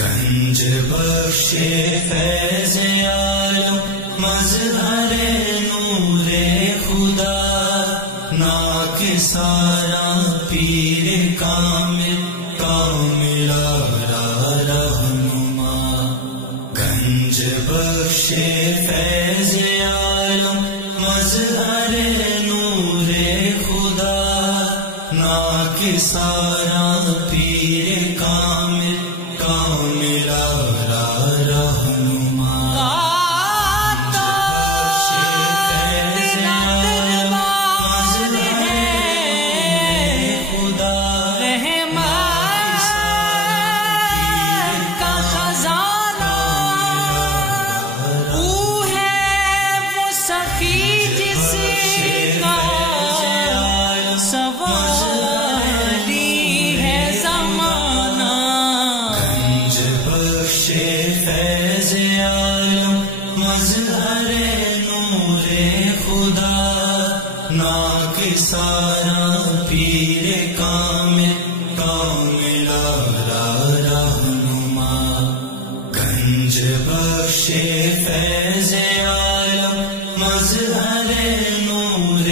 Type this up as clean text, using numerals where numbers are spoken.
گنج بخش فیض عالم مظہر نور خدا ناک سارا پیر کامل کامل رہنما گنج بخش فیض عالم مظہر نور خدا ناک سارا پیر کامل کامل رہنما فیض عالم مظہر نور خدا ناک سارا پیر کامل کامل رہنما گنج بخش فیض عالم مظہر نور